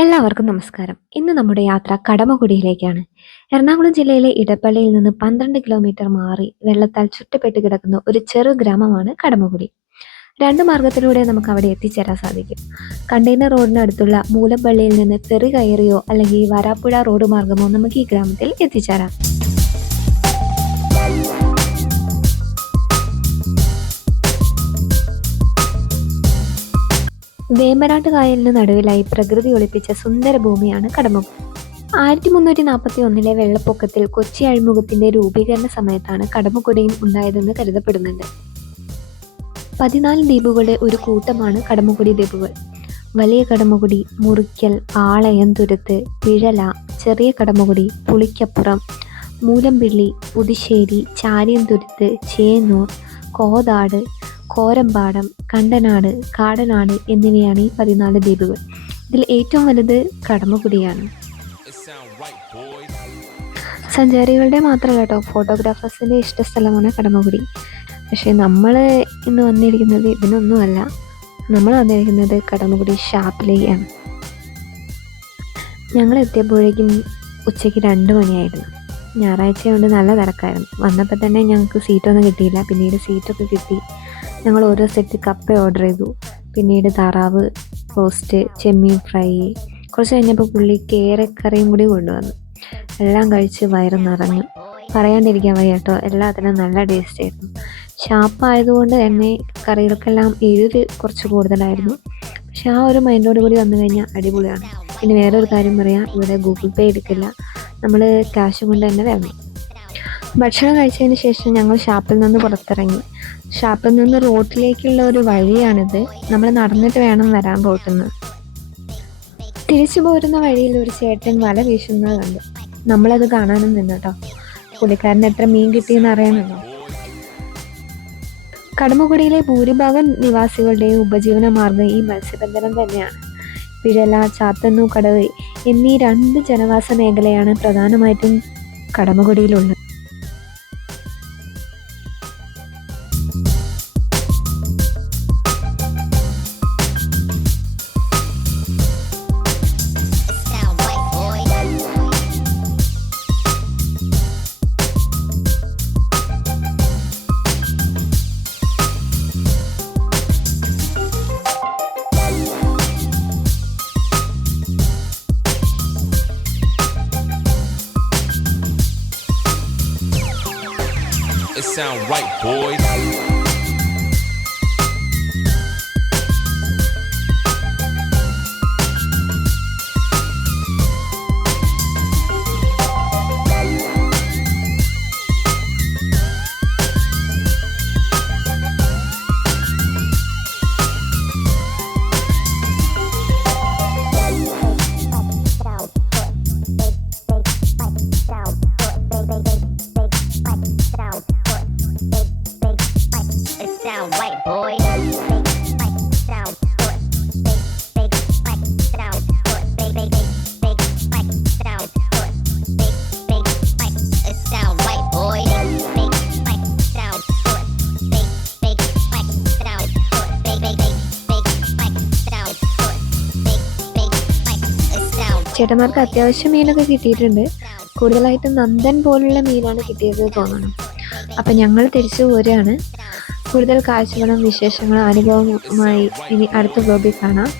എല്ലാവർക്കും നമസ്കാരം. ഇന്ന് നമ്മുടെ യാത്ര കടമക്കുടിയിലേക്കാണ്. എറണാകുളം ജില്ലയിലെ ഇടപ്പള്ളിയിൽ നിന്ന് 12 കിലോമീറ്റർ മാറി വെള്ളത്താൽ ചുറ്റപ്പെട്ട് കിടക്കുന്ന ഒരു ചെറു ഗ്രാമമാണ് കടമക്കുടി. രണ്ട് മാർഗത്തിലൂടെ നമുക്ക് അവിടെ എത്തിച്ചേരാൻ സാധിക്കും. കണ്ടെയ്നർ റോഡിനടുത്തുള്ള മൂലപ്പള്ളിയിൽ നിന്ന് ഫെറി കയറിയോ അല്ലെങ്കിൽ വരാപ്പുഴ റോഡ് മാർഗമോ നമുക്ക് ഈ ഗ്രാമത്തിൽ എത്തിച്ചേരാം. വേമ്പനാട്ട് കായലിന് നടുവിലായി പ്രകൃതി ഒളിപ്പിച്ച സുന്ദര ഭൂമിയാണ് കടമക്കുടി. 1341 വെള്ളപ്പൊക്കത്തിൽ കൊച്ചി അഴിമുഖത്തിന്റെ രൂപീകരണ സമയത്താണ് കടമക്കുടിയും ഉണ്ടായതെന്ന് കരുതപ്പെടുന്നുണ്ട്. 14 ദ്വീപുകളുടെ ഒരു കൂട്ടമാണ് കടമക്കുടി ദ്വീപുകൾ. വലിയ കടമക്കുടി, മുറിക്കൽ, പാളയം തുരുത്ത്, പിഴല, ചെറിയ കടമക്കുടി, പുളിക്കപ്പുറം, മൂലമ്പിള്ളി, പുതുശ്ശേരി, ചാലിയം തുരുത്ത്, ചേന്നൂർ, കോതാട്, കോരമ്പാടം, കണ്ടനാട്, കാടനാട് എന്നിവയാണ് ഈ 14 ദ്വീപുകൾ. ഇതിൽ ഏറ്റവും വലുത് കടമക്കുടിയാണ്. സഞ്ചാരികളുടെ മാത്രമല്ല കേട്ടോ, ഫോട്ടോഗ്രാഫേഴ്സിൻ്റെ ഇഷ്ടസ്ഥലമാണ് കടമക്കുടി. പക്ഷേ നമ്മൾ ഇന്ന് വന്നിരിക്കുന്നത് ഇതിനൊന്നുമല്ല. നമ്മൾ വന്നിരിക്കുന്നത് കടമക്കുടി ഷാപ്പിലേക്കാണ്. ഞങ്ങൾ എത്തിയപ്പോഴേക്കും ഉച്ചയ്ക്ക് 2 മണിയായിരുന്നു. ഞായറാഴ്ച കൊണ്ട് നല്ല തിരക്കായിരുന്നു. വന്നപ്പോൾ തന്നെ ഞങ്ങൾക്ക് സീറ്റൊന്നും കിട്ടിയില്ല. പിന്നീട് സീറ്റൊക്കെ കിട്ടി. ഞങ്ങൾ ഓരോ സെറ്റ് കപ്പ ഓർഡർ ചെയ്തു. പിന്നീട് താറാവ് റോസ്റ്റ്, ചെമ്മീൻ ഫ്രൈ, കുറച്ച് കഴിഞ്ഞപ്പോൾ പുള്ളി കേരക്കറിയും കൂടി കൊണ്ടുവന്നു. എല്ലാം കഴിച്ച് വയറ് നിറഞ്ഞു. പറയാണ്ടിരിക്കാൻ വയ്യ കേട്ടോ, എല്ലാത്തിനും നല്ല ടേസ്റ്റ് ആയിരുന്നു. ഷാപ്പായതുകൊണ്ട് തന്നെ കറികൾക്കെല്ലാം എരിവ് കുറച്ച് കൂടുതലായിരുന്നു. പക്ഷെ ആ ഒരു മൈൻഡോട് കൂടി വന്നു കഴിഞ്ഞാൽ അടിപൊളിയാണ്. പിന്നെ വേറൊരു കാര്യം പറയാം, ഇവിടെ ഗൂഗിൾ പേ എടുക്കില്ല, നമ്മൾ ക്യാഷ് കൊണ്ട് തന്നെ വരണം. ഭക്ഷണം കഴിച്ചതിന് ശേഷം ഞങ്ങൾ ഷാപ്പിൽ നിന്ന് പുറത്തിറങ്ങി. ഷാപ്പിൽ നിന്ന് റോട്ടിലേക്കുള്ള ഒരു വഴിയാണിത്. നമ്മൾ നടന്നിട്ട് വേണം വരാൻ റോട്ടിൽ നിന്ന്. തിരിച്ചു പോരുന്ന വഴിയിൽ ഒരു ചേട്ടൻ വല വീശുന്നത് കണ്ടു. നമ്മളത് കാണാനും നിന്നു കേട്ടോ. പുള്ളിക്കാരന് എത്ര മീൻ കിട്ടിയെന്ന് അറിയാനല്ലോ. കടമക്കുടിയിലെ ഭൂരിഭാഗം നിവാസികളുടെയും ഉപജീവന മാർഗം ഈ മത്സ്യബന്ധനം തന്നെയാണ്. പിഴല, ചാത്തന്നൂർ കടവ് എന്നീ 2 ജനവാസ മേഖലയാണ് പ്രധാനമായിട്ടും കടമക്കുടിയിലുള്ളത്. It sound right, boys. ചേട്ടന്മാർക്ക് അത്യാവശ്യം മീനൊക്കെ കിട്ടിയിട്ടുണ്ട്. കൂടുതലായിട്ടും നന്ദൻ പോലുള്ള മീനാണ് കിട്ടിയത് തോന്നണം. അപ്പം ഞങ്ങൾ തിരിച്ചു പോരുകയാണ്. കൂടുതൽ കാഴ്ചകളും വിശേഷങ്ങളും അനുഭവവുമായി ഇനി അടുത്ത വ്ലോഗിൽ കാണാം.